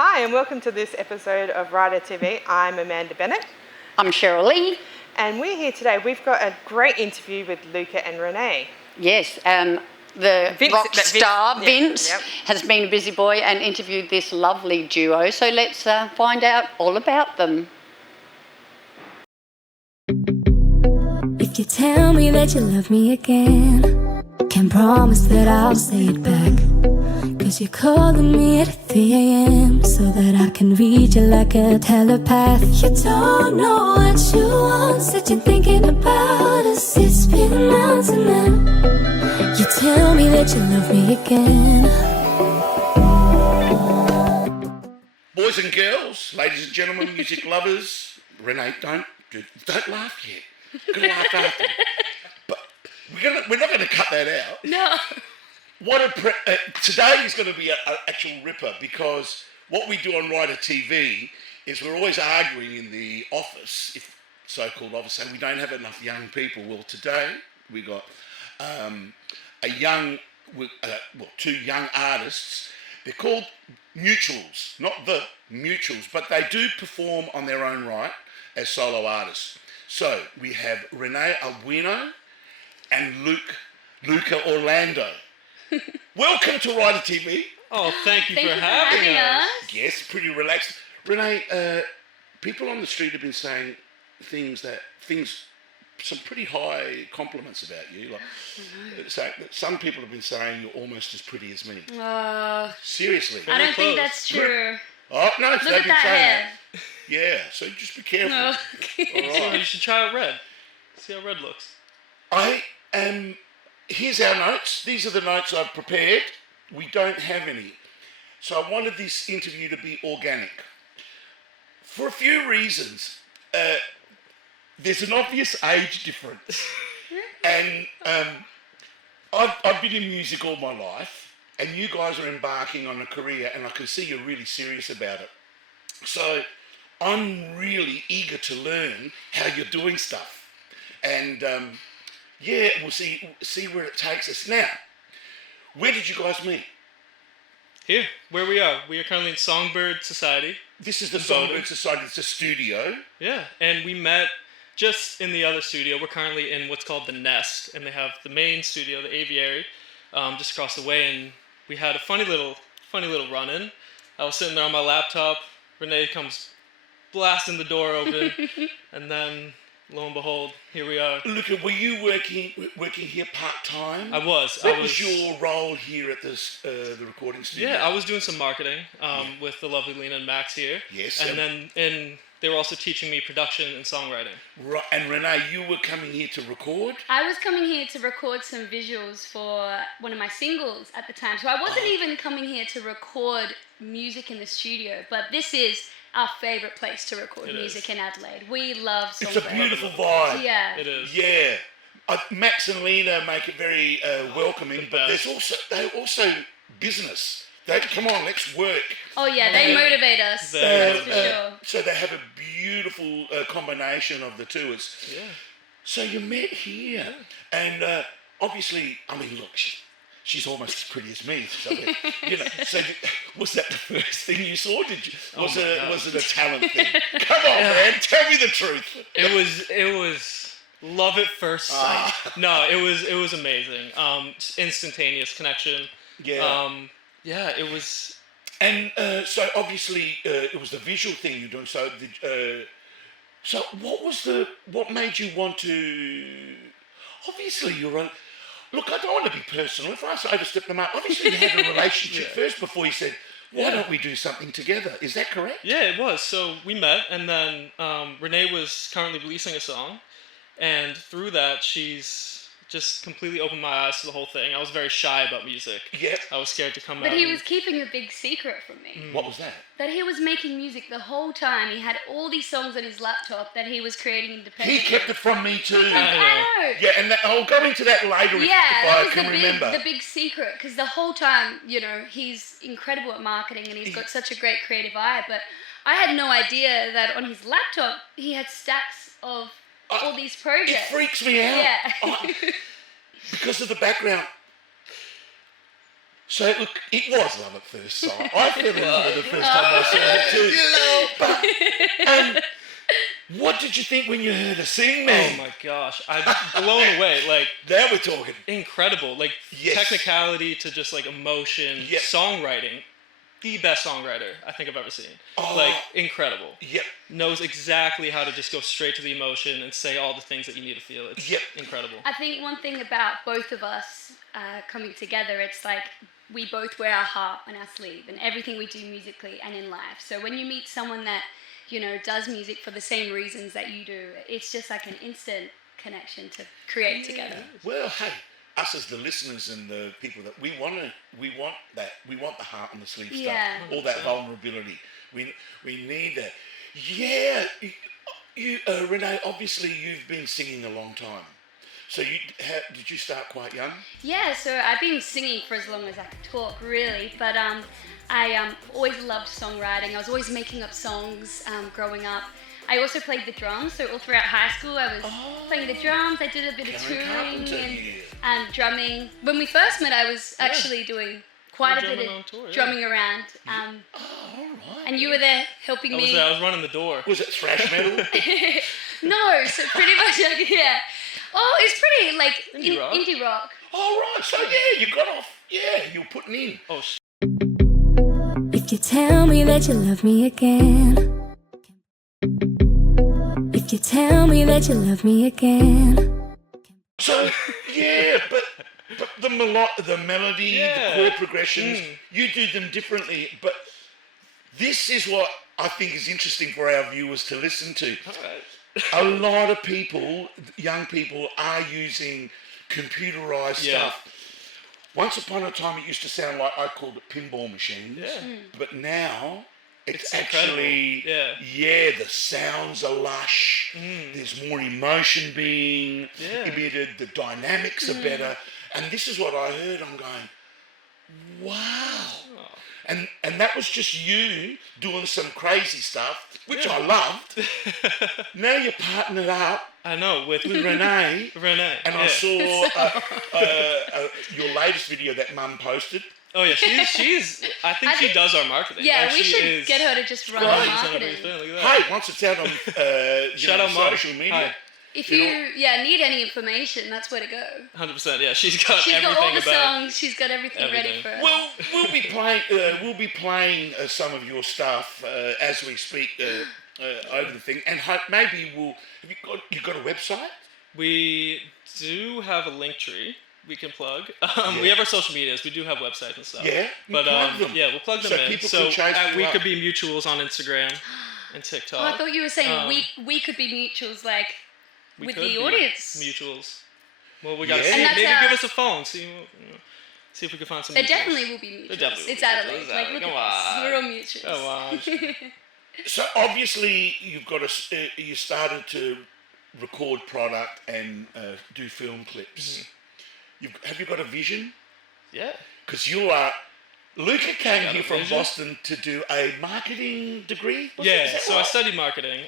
Hi, and welcome to this episode of Writer TV. I'm Amanda Bennett. I'm Cheryl. And we're here today. We've got a great interview with Luca and Renae. Yes, the rock star Vince has been a busy boy and interviewed this lovely duo. So let's find out all about them. If you tell me that you love me again, can promise that I'll say it back. 'Cause you're calling me at 3 a.m. so that I can read you like a telepath. You don't know what you want, said you're thinking about us. It's been months and now you tell me that you love me again. Boys and girls, ladies and gentlemen, music lovers, Renae, don't laugh yet. You're gonna laugh after. But we're not going to cut that out. No. Today is going to be an actual ripper, because what we do on Writer TV is we're always arguing in the office, if so-called office, saying we don't have enough young people. Well, today we got two young artists. They're called Mutuals, not the Mutuals, but they do perform on their own right as solo artists. So we have Renae Alguino and Luca Orlando. Welcome to Writer TV. Oh, thank you for having us. Yes, pretty relaxed. Renae, people on the street have been saying some pretty high compliments about you. Some people have been saying you're almost as pretty as me. Seriously. I don't think that's true. Oh, no, Look at that hair. Yeah, so just be careful. No. All right. You should try out red. See how red looks. Here's our notes. These are the notes I've prepared. We don't have any. So I wanted this interview to be organic. For a few reasons. There's an obvious age difference. And I've been in music all my life, and you guys are embarking on a career, and I can see you're really serious about it. So I'm really eager to learn how you're doing stuff. And we'll see where it takes us. Now, where did you guys meet? Here, where we are. We are currently in Songbird Society. This is the Songbird Society. It's a studio. Yeah, and we met just in the other studio. We're currently in what's called the Nest, and they have the main studio, the aviary, just across the way. And we had a funny little run-in. I was sitting there on my laptop. Renae comes blasting the door open, and then lo and behold, here we are. Luca, were you working here part-time? I was. What was your role here at the recording studio? Yeah, I was doing some marketing with the lovely Lena and Max here. Yes. And they were also teaching me production and songwriting. Right. And Renae, you were coming here to record? I was coming here to record some visuals for one of my singles at the time. So I wasn't even coming here to record music in the studio, but this is our favourite place to record music in Adelaide. We love Songbird. It's a beautiful vibe. Yeah. It is. Yeah. Max and Lena make it very welcoming, but they're also business. Come on, let's work. Oh yeah, they motivate us. That's for sure. So they have a beautiful combination of the two. So you met here, and obviously, I mean, look, she's almost as pretty as me. So, so was that the first thing you saw? Was it a talent thing? Come on, man, tell me the truth. It was love at first sight. No, it was amazing. Instantaneous connection. Yeah. Yeah, it was. And so obviously it was the visual thing you're doing. So what made you want to? Obviously you're on. Look, I don't want to be personal. If I overstep them up, obviously you had a relationship first before you said, why don't we do something together? Is that correct? Yeah, it was. So we met, and then Renae was currently releasing a song, and through that she's just completely opened my eyes to the whole thing. I was very shy about music. Yeah. I was scared to come out. But he was keeping a big secret from me. What was that? That he was making music the whole time. He had all these songs on his laptop that he was creating independently. He kept it from me too. I know. Yeah, and I'll go into that later if I can remember. The big secret, because the whole time, he's incredible at marketing and he's got such a great creative eye, but I had no idea that on his laptop he had stacks of all these projects. It freaks me out. Yeah. Because of the background. So look, it was love at first sight. I fell in love the first time I saw it too. But what did you think when you heard her sing, man? Oh my gosh, I'm blown away. Like, Now we're talking. incredible. Like, Yes. technicality to just like emotion, Yep. songwriting. The best songwriter I think I've ever seen. Oh. Like, incredible. Yep. Knows exactly how to just go straight to the emotion and say all the things that you need to feel. It's Yep. incredible. I think one thing about both of us coming together, it's like we both wear our heart on our sleeve and everything we do musically and in life. So when you meet someone that, you know, does music for the same reasons that you do, it's just like an instant connection to create together. Well, hey, us as the listeners and the people that we want the heart on the sleeve Yeah. stuff, all that vulnerability. We need that. Yeah, you Renae, obviously you've been singing a long time. So did you start quite young? Yeah, so I've been singing for as long as I could talk, really. But I always loved songwriting. I was always making up songs growing up. I also played the drums, so all throughout high school I was playing the drums. I did a bit of Karen touring Carpenter, and drumming. When we first met, I was actually doing quite a You were bit drumming on of tour, yeah. drumming around. Oh, all right. And you were there helping me. I was running the door. Was it thrash metal? No, so pretty much, yeah. Oh, it's pretty like Indie rock. Indie rock. All right. So yeah, you got off. Yeah, you were putting in. Oh, If you tell me that you love me again, if you tell me that you love me again, So yeah, but the melody, Yeah. the chord progressions, you do them differently. But this is what I think is interesting for our viewers to listen to. all right. A lot of people, young people, are using computerized Yeah. stuff. Once upon a time, it used to sound like I called it pinball machines. Yeah. But now it's incredible. actually, Yeah. the sounds are lush. There's more emotion being Yeah. emitted. The dynamics are better. And this is what I heard. I'm going, wow. And that was just you doing some crazy stuff, which I loved. Now you're parting it up I know, with with Renae. Renae. And yeah. I saw your latest video that Mum posted. Oh yeah, she's. I think she does our marketing. Yeah, Like, we she should is get her to just run Right. the 100% marketing. everything. Look at that. Hey, once it's out on Shout out Mum. social media, Hi. If You you need any information, that's where to go. 100%. Yeah, she's got She's everything got all the about. songs. She's got everything ready everything. for us. well, we'll be playing some of your stuff as we speak over the thing, and maybe have you got a website? We do have a link tree we can plug. We have our social medias. We do have websites and stuff. Yeah, you but plug them. yeah, we'll plug them So in. people So can chase you we up. could be mutuals on Instagram and Oh, TikTok. I thought you were saying we could be mutuals, like We with could the be audience. Mutuals. Well, we gotta Yeah. see. And that's Maybe how- give us a phone. See if we can find some. There mutuals. definitely will be mutuals. There definitely It's will be Adelaide. mutuals. Like, look Come at this. on. We're all mutuals. Come on. So obviously you've got you started to record product and do film clips. Have you got a vision? Yeah. Because Luca came Got here a from vision? Boston to do a marketing degree. Was it? Yeah. Is that So I right? studied marketing.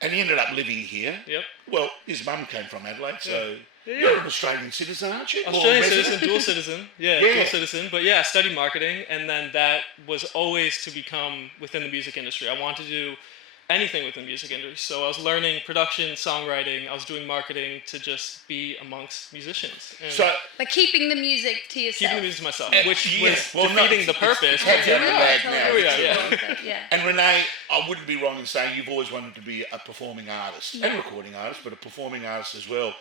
And he ended up living here. Yep. Well, his mum came from Adelaide, so Yeah. you're an Australian citizen, aren't you? Or Australian resident? citizen, dual citizen. Yeah, Yeah. dual citizen. But yeah, I studied marketing, and then that was always to become within the music industry. I wanted to do anything within the music industry. So I was learning production, songwriting. I was doing marketing to just be amongst musicians. And So But keeping the music to yourself. keeping the music to myself, Yeah. which Yeah. was Well, no, defeating the it's- purpose. it's heads out of the bag now. Totally. Yeah. Yeah. And Renae, I wouldn't be wrong in saying you've always wanted to be a performing artist and recording artist, but a performing artist as well.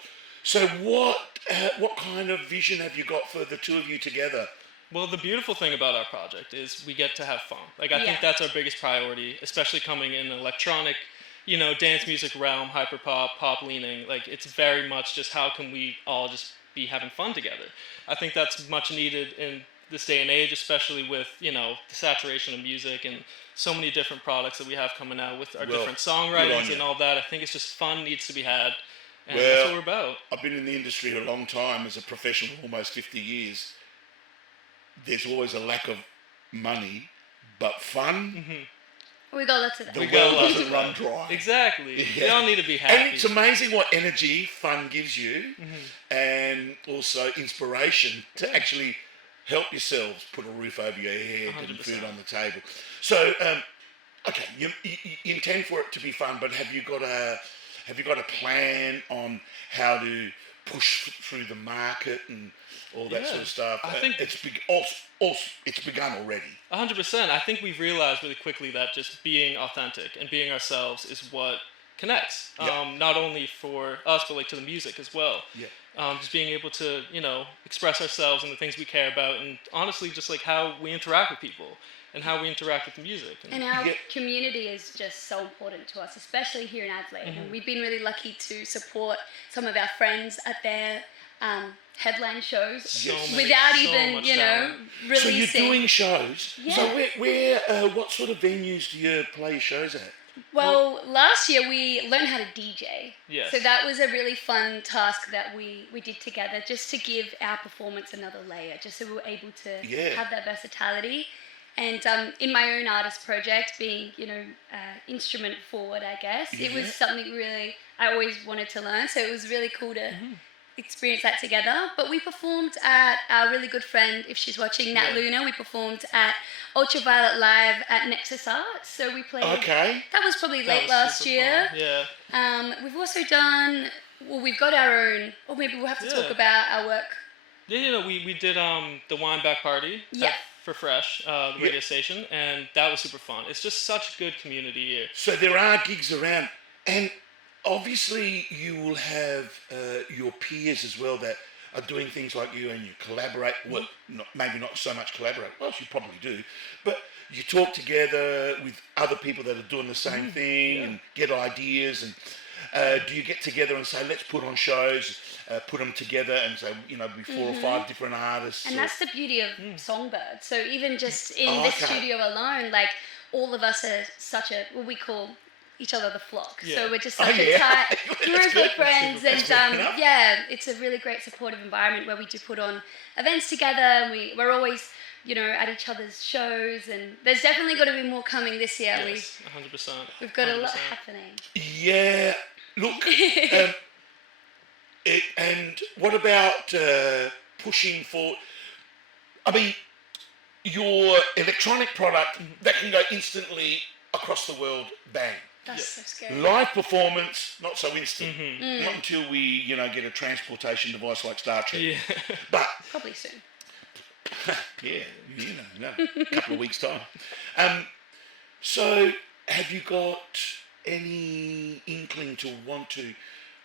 So what kind of vision have you got for the two of you together? Well, the beautiful thing about our project is we get to have fun. Like, I Yeah. think that's our biggest priority, especially coming in an electronic, dance music realm, hyperpop, pop leaning. Like, it's very much just how can we all just be having fun together. I think that's much needed in this day and age, especially with, the saturation of music and so many different products that we have coming out with our Well, different good on songwritings you. and all that. I think it's just fun needs to be had. And Well, that's what we're about. I've been in the industry a long time as a professional, almost 50 years. There's always a lack of money, but fun, We got lots of that. the We got well lots doesn't of run that. dry. Exactly. We Yeah. all need to be happy. And it's amazing what energy fun gives you and also inspiration to actually help yourselves put a roof over your head 100%. and food on the table. So, okay, you intend for it to be fun, but have you got a plan on how to push through the market and all that sort of stuff? I think it's begun already. 100%. I think we've realized really quickly that just being authentic and being ourselves is what connects. Not only for us, but like to the music as well. Yeah. Just being able to, express ourselves and the things we care about, and honestly, just like how we interact with people and how we interact with the music. And our community is just so important to us, especially here in Adelaide. And we've been really lucky to support some of our friends at their headline shows without even, releasing. So you're doing shows. Yeah. So where what sort of venues do you play shows at? Well, last year we learned how to DJ. Yes. So that was a really fun task that we did together, just to give our performance another layer, just so we were able to have that versatility. And in my own artist project, being, instrument forward, I guess, it was something really I always wanted to learn. So it was really cool to experience that together. But we performed at our really good friend, if she's watching, Nat Luna. We performed at Ultraviolet Live at Nexus Arts. So we played. Okay. That was probably late last year. Fun. Yeah. We've also done. Well, we've got our own. Or maybe we'll have to talk about our work. Yeah, we did the wine back party. For Fresh, the radio station, and that was super fun. It's just such a good community here. So there are gigs around, and obviously you will have your peers as well that are doing things like you, and you collaborate. Well, maybe not so much collaborate. Well, you probably do, but you talk together with other people that are doing the same thing and get ideas. And do you get together and say, let's put on shows, put them together, and say, be 4 or 5 different artists? And that's the beauty of Songbird. So even just in this studio alone, like, all of us are such a, what we call each other the flock. So we're just such a tight group of friends, and it's a really great supportive environment where we do put on events together, and we're always, at each other's shows, and there's definitely got to be more coming this year. Yes, 100%. We've got a lot happening. Yeah, look, and what about pushing for? I mean, your electronic product that can go instantly across the world, bang. That's so scary. Live performance, not so instant. Not until we, get a transportation device like Star Trek. Yeah. But Probably soon. a couple of weeks' time. So, have you got any inkling to want to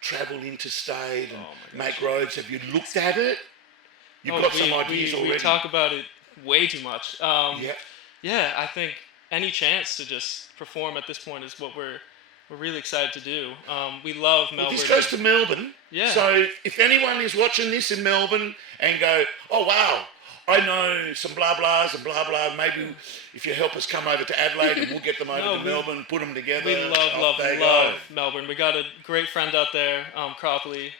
travel interstate and make roads? Have you looked at it? You've got some ideas already. We talk about it way too much. Yeah, I think any chance to just perform at this point is what we're really excited to do. We love Melbourne. Well, this goes to Melbourne. Yeah. So if anyone is watching this in Melbourne and go, oh wow, I know some blah blahs and blah blah, maybe if you help us come over to Adelaide and we'll get them over to Melbourne, put them together. We love Melbourne. We got a great friend out there, Cropley,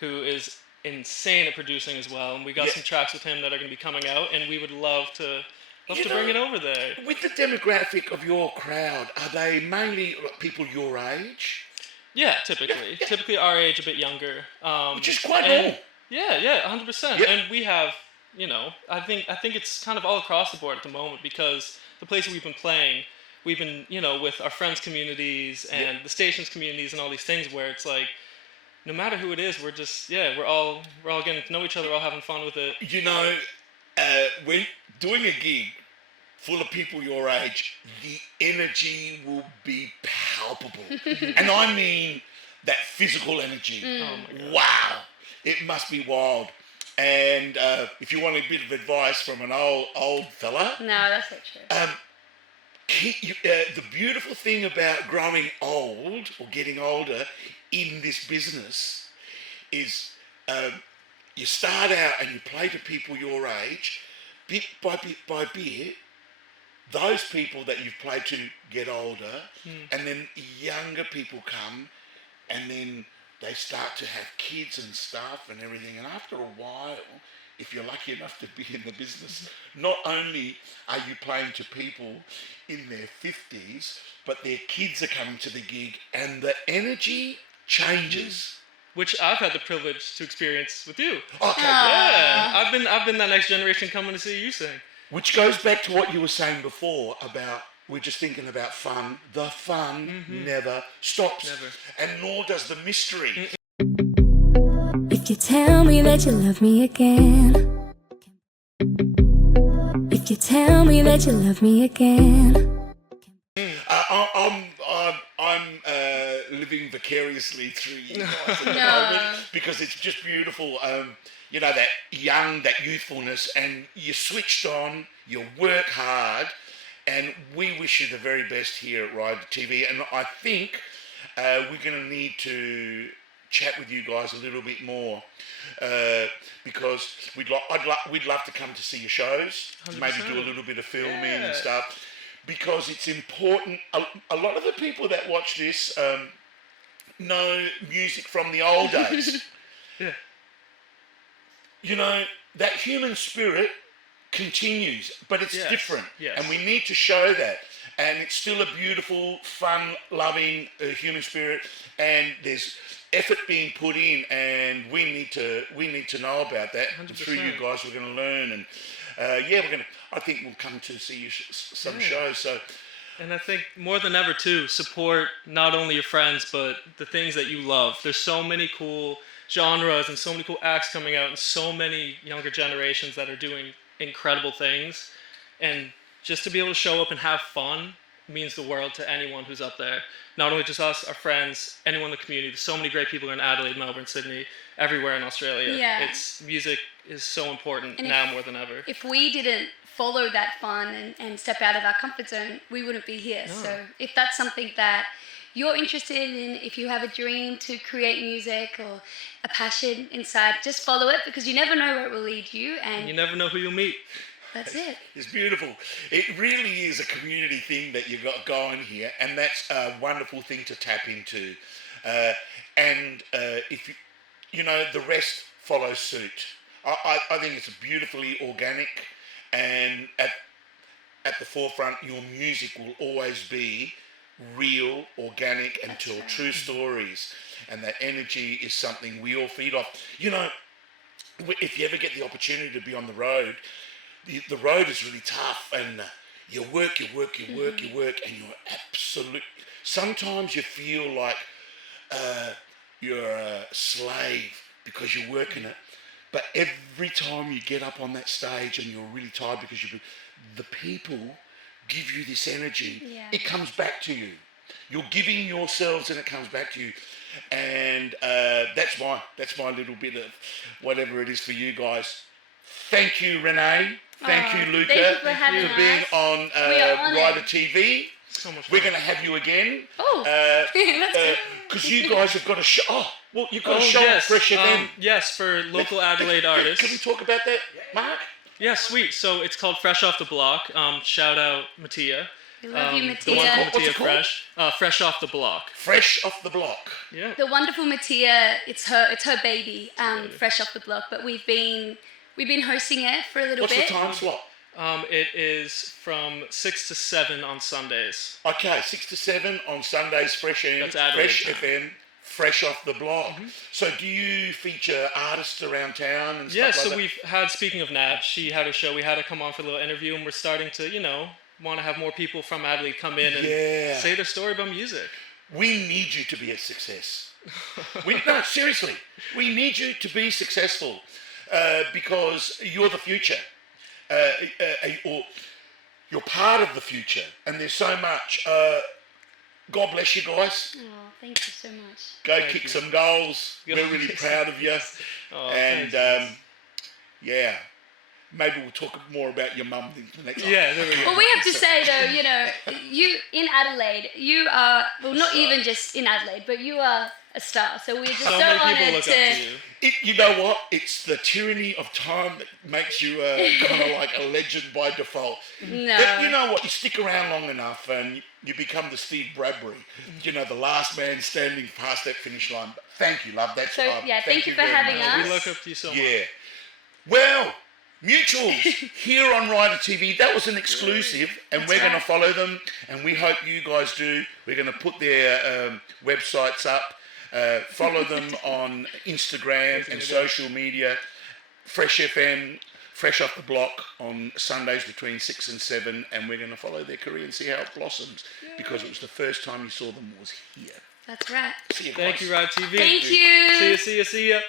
who is insane at producing as well, and we got some tracks with him that are going to be coming out, and we would love to bring it over there. With the demographic of your crowd, are they mainly people your age? Yeah, typically. Typically our age, a bit younger. Which is quite normal. Yeah, 100%. Yep. And we have, I think it's kind of all across the board at the moment, because the places we've been playing, we've been, with our friends' communities and the stations' communities and all these things where it's like, no matter who it is, we're just, we're all getting to know each other, we're all having fun with it. When doing a gig full of people your age, the energy will be palpable. And I mean that physical energy. Oh my God. Wow. It must be wild. And if you want a bit of advice from an old fella. No, that's not true. The beautiful thing about growing old or getting older in this business is you start out and you play to people your age, bit by bit, those people that you've played to get older, and then younger people come, and then they start to have kids and stuff and everything, and after a while, if you're lucky enough to be in the business, not only are you playing to people in their 50s, but their kids are coming to the gig, and the energy changes. which I've had the privilege to experience with you. Okay. Yeah, I've been that next generation coming to see you sing. Which goes back to what you were saying before about we're just thinking about fun. The fun never stops. Never. And nor does the mystery. If you tell me that you love me again, if you tell me that you love me again, I'm living vicariously through you guys at the moment because it's just beautiful. You know, that youthfulness, and you're switched on, you work hard, and we wish you the very best here at Ride TV. And I think we're going to need to chat with you guys a little bit more because we'd love to come to see your shows, 100%. Maybe do a little bit of filming and stuff, because it's important. A lot of the people that watch this know music from the old days. Yeah. You know, that human spirit continues, but it's different. Yes. And we need to show that. And it's still a beautiful, fun-loving human spirit, and there's effort being put in, and we need to know about that. 100%. Through you guys, we're going to learn, and I think we'll come to see you some shows. So. And I think more than ever too, support not only your friends, but the things that you love. There's so many cool genres and so many cool acts coming out, and so many younger generations that are doing incredible things. And just to be able to show up and have fun means the world to anyone who's up there. Not only just us, our friends, anyone in the community. There's so many great people in Adelaide, Melbourne, Sydney, everywhere in Australia. Yeah. Music is so important And now more than ever. If we didn't follow that fun and step out of our comfort zone, we wouldn't be here. No. So if that's something that you're interested in, if you have a dream to create music or a passion inside, just follow it, because you never know where it will lead you. And you never know who you'll meet. That's it. It's beautiful. It really is a community thing that you've got going here, and that's a wonderful thing to tap into. If you know, the rest follows suit. I think it's beautifully organic, and at the forefront, your music will always be real, organic, and tell true stories. And that energy is something we all feed off. You know, if you ever get the opportunity to be on the road, the road is really tough, and you work, and you're absolute. Sometimes you feel like you're a slave because you're working it. But every time you get up on that stage and you're really tired because the people give you this energy, it comes back to you. You're giving yourselves, and it comes back to you. And that's my little bit of whatever it is for you guys. Thank you, Renae. Thank you, Luca, thank you for being on Rider TV. So much fun. We're going to have you again. Oh, because you guys have got a show. Oh, well, you've got a show at Fresh FM. Yes, for local Adelaide artists. Can we talk about that, Mark? Yeah, sweet. So it's called Fresh Off the Block. Shout out Mattia. We love you, The Mattia. wonderful What's Mattia it called? Fresh. Fresh Off the Block. Fresh Off the Block. Yeah. The wonderful Mattia, it's her baby, Fresh Off the Block. But we've been hosting it for a little What's bit. the time slot? It is from 6 to 7 on Sundays. Okay, 6 to 7 on Sundays, Fresh Adelaide. FM, Fresh Off the Block. So do you feature artists around town and stuff Yeah, like so that? we've had, speaking of Nat, she had a show. We had her come on for a little interview, and we're starting to, want to have more people from Adelaide come in and say their story about music. We need you to be a success. No, seriously. We need you to be successful because you're the future. Or you're part of the future, and there's so much. God bless you guys. Oh, thank you so much. Go Thank kick you. some goals. We're really proud of you. Oh, And thanks. maybe we'll talk more about your mum next time. Yeah, there we go. Well, we have to say though, you in Adelaide, you are not even just in Adelaide, but you are a star. So we're just so many people honoured look up to you. You know what? It's the tyranny of time that makes you kind of like a legend by default. No. But you know what? You stick around long enough and you become the Steve Bradbury. The last man standing past that finish line. But thank you, love. That's So, thank you for very having much. us. We look up to you so much. Yeah. Well, Mutuals here on Rider TV. That was an exclusive, and That's we're going to right. follow them, and we hope you guys do. We're going to put their websites up. Follow them on Instagram and social media. Fresh FM, fresh off the block on Sundays between 6 and 7, and we're going to follow their career and see how it blossoms, because it was the first time you saw them was here. That's right. See you guys. Thank you, Ride TV. Thank you. See ya.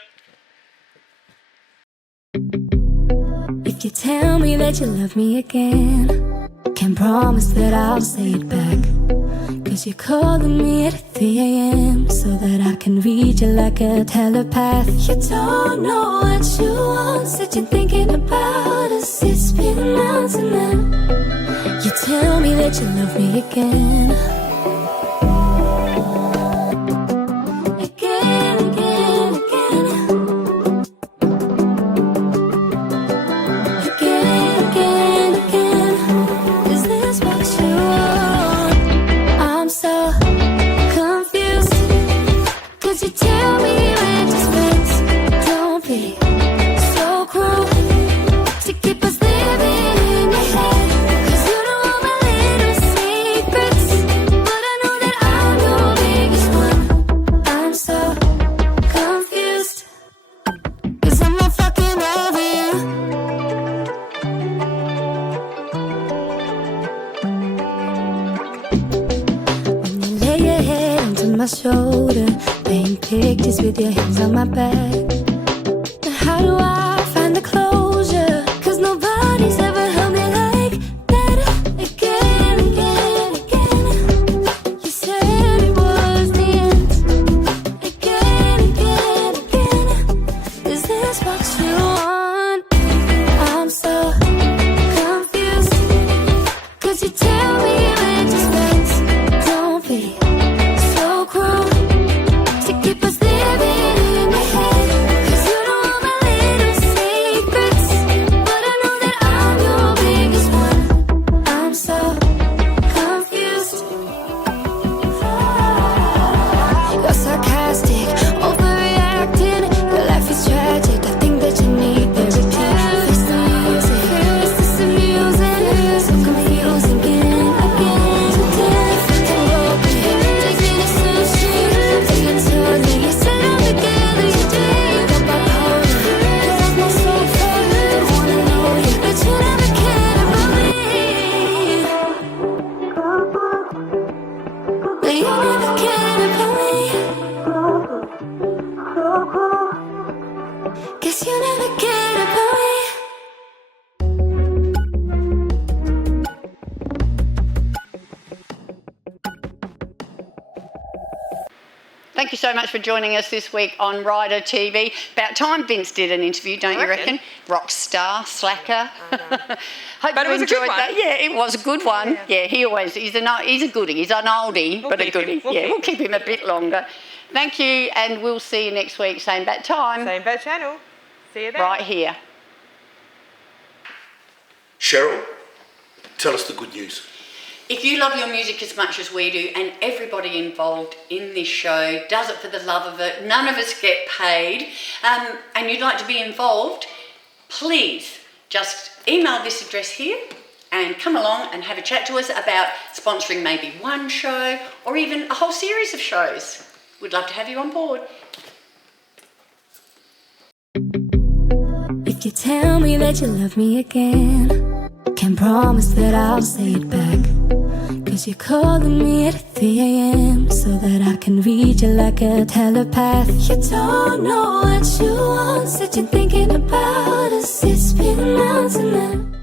If you tell me that you love me again, can promise that I'll say it back. 'Cause you're calling me at 3 a.m. so that I can read you like a telepath. You don't know what you want, said you're thinking about us. It's been months and then you tell me that you love me again. Again, again, again. Again, again, again. Is this what you want? I'm so confused, 'cause you tell me we're just friends. Don't be so cruel to keep us living in your head. 'Cause you know all my little secrets, but I know that I'm your biggest one. I'm so confused, 'cause I'm not fucking over you. When you lay your head onto my shoulder, paint pictures with your hands on my back. Now how do I find the closure? 'Cause nobody's ever held me like that. Again, again, again. You said it was the end. Again, again, again. Is this what you want? I'm so confused, 'cause you tell me we're just friends. Don't be so cruel to keep us living in your head. 'Cause you know all my little secrets, but I know that I'm your biggest one. I'm so confused. You're sarcastic, overreacting. Your life is tragic. I think that you need therapy. Fix the music, is this amusing? So confusing again, again. If you can roll me, take me to sushi. Take it to me, you said I'm together, you did. Got bipolar, get off my sofa. I wanna know you, but you never cared about me. But you never cared about me. Guess you never cared about me. Thank you so much for joining us this week on Rider TV. About time Vince did an interview, don't you reckon? Rock star, slacker. Hope But you it was a good enjoyed one. that. Yeah, it was a good one. Yeah, he's a goodie. He's an oldie, but a keep him. goodie. We'll Yeah, keep we'll keep him a bit longer. Thank you, and we'll see you next week, same bat time, Same bad channel. See you there. right here. Cheryl, tell us the good news. If you love your music as much as we do, and everybody involved in this show does it for the love of it, none of us get paid, and you'd like to be involved, please just email this address here and come along and have a chat to us about sponsoring maybe one show or even a whole series of shows. We'd love to have you on board. If you tell me that you love me again, can promise that I'll say it back. 'Cause you're calling me at 3 a.m. so that I can read you like a telepath. You don't know what you want, said you're thinking about us. It's been months and then